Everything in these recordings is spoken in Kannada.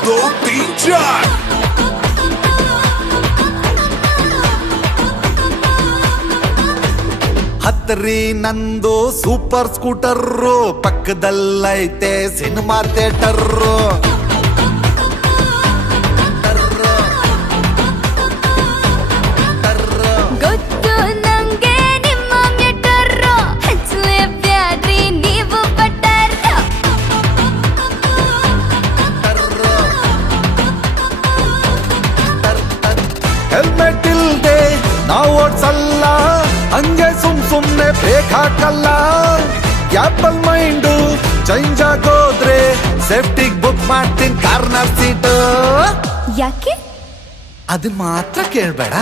दो तीन चार ಹತ್ತರಿ ನಂದು ಸೂಪರ್ ಸ್ಕೂಟರ್ ಪಕ್ಕದಲ್ಲೈತೆ ಸಿನಿಮಾ ಥಿಯೇಟರ್ ಗೊತ್ತು ನಂಗೆ ನಿಮ್ಮ ಮೆಟರ್ ಹಚ್ಚಲೆ ಬ್ಯಾಡ್ರಿ ನೀವು ಬಟರ್ ಹೆಲ್ಮೆಟ್ ಇಲ್ದೆ ನಾವು ಓಡ್ಸಲ್ಲ ಹಂಗೆ ಸುಮ್ನೆ ಬ್ರೇಕ್ ಹಾಕಲ್ಲ ಆಪಲ್ ಮೈಂಡು ಚೇಂಜ್ ಆಗೋದ್ರೆ ಸೇಫ್ಟಿಗ್ ಬುಕ್ ಮಾಡ್ತೀನಿ ಕಾರ್ನರ್ ಸೀಟ್ ಯಾಕೆ ಅದನ್ನ ಮಾತ್ರ ಕೇಳ್ಬೇಡ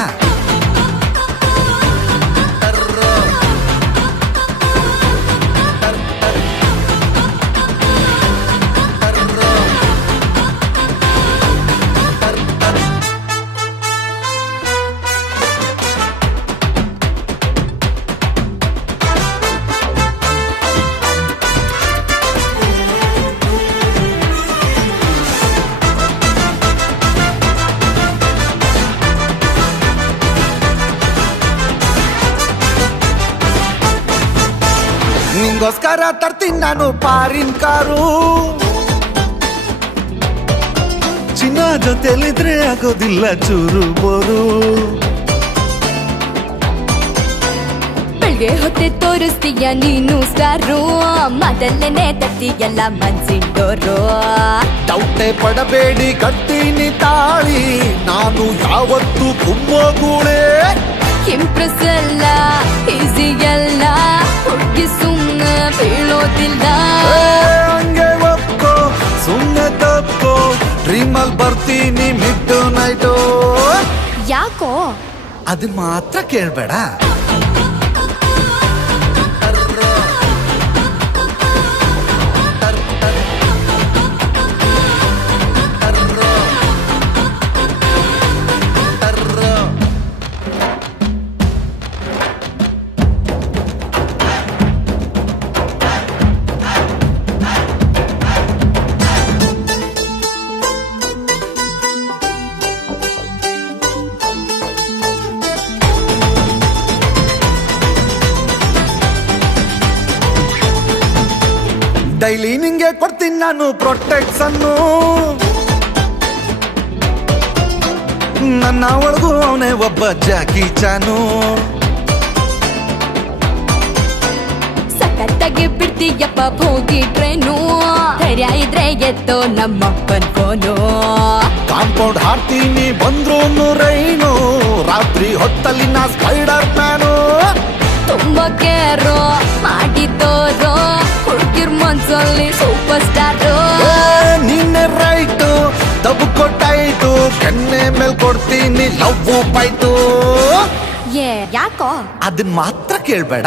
ನಿಂಗೋಸ್ಕರ ತರ್ತೀನಿ ನಾನು ಪಾರಿನ್ ಕಾರು ಚಿನ್ನ ಜೊತೆಲಿದ್ರೆ ಆಗೋದಿಲ್ಲ ಚೂರು ಬೋರು ಬೆಳ್ಗೆ ಹೊತ್ತೆ ತೋರಿಸ್ತೀಯ ನೀನು ಸ್ಟಾರು ಮೊದಲನೇ ತತ್ತೀಯಲ್ಲ ಮನ್ಸಿಂಡೋರು ಡೌಟೆ ಪಡಬೇಡಿ ಕಟ್ತೀನಿ ತಾಳಿ ನಾನು ಯಾವತ್ತು ಕುಮ್ಮೋಗೂಳೆ ಇಂಪ್ರೆಸ್ ಅಲ್ಲ ಈಸಿ ಅಲ್ಲ ಹುಡುಗಿ ಸುಮ್ಮನೆ ಬೀಳೋದಿಲ್ಲ ಹಂಗೆ ಒಪ್ಕೋ ಸುಮ್ಮನೆ ತಪ್ಪೋ ಡ್ರೀಮಲ್ ಬರ್ತೀನಿ ಮಿಡ್ ನೈಟು ಯಾಕೋ ಅದನ್ನ ಮಾತ್ರ ಕೇಳ್ಬೇಡ ಡೈಲಿ ನಿಂಗೆ ಕೊಡ್ತೀನಿ ನಾನು ಪ್ರೊಟೆಕ್ಷನ್ನು ನನ್ನ ಒಳಗೂ ಅವನೇ ಒಬ್ಬ ಜಾಕಿ ಚಾನು ಸಖತ್ತಾಗಿ ಬಿಡ್ತೀಯಪ್ಪ ಹೋಗಿ ಟ್ರೈನು ಧೈರ್ಯ ಇದ್ರೆ ಎತ್ತೋ ನಮ್ಮಪ್ಪನ್ ಫೋನು ಕಾಂಪೌಂಡ್ ಹಾಡ್ತೀನಿ ಬಂದ್ರು ರೈನು ರಾತ್ರಿ ಹೊತ್ತಲ್ಲಿ ನಾ ಸ್ಪೈಡರ್ ಮ್ಯಾನು ತುಂಬಾ ಕೇರು ಮಾಡಿದ್ದೋರು ಹುಡುಗಿರ್ ಮನ್ಸಲ್ಲಿ ಸೂಪರ್ ಸ್ಟಾರು ನಿನ್ನೆ ರೈಟು ತಬು ಕೊಟ್ಟಾಯ್ತು ಕೆನ್ನೆ ಮೇಲ್ ಕೊಡ್ತೀನಿ ಲವ್ ಬೈತು ಯಾಕೋ ಅದನ್ನ ಮಾತ್ರ ಕೇಳ್ಬೇಡ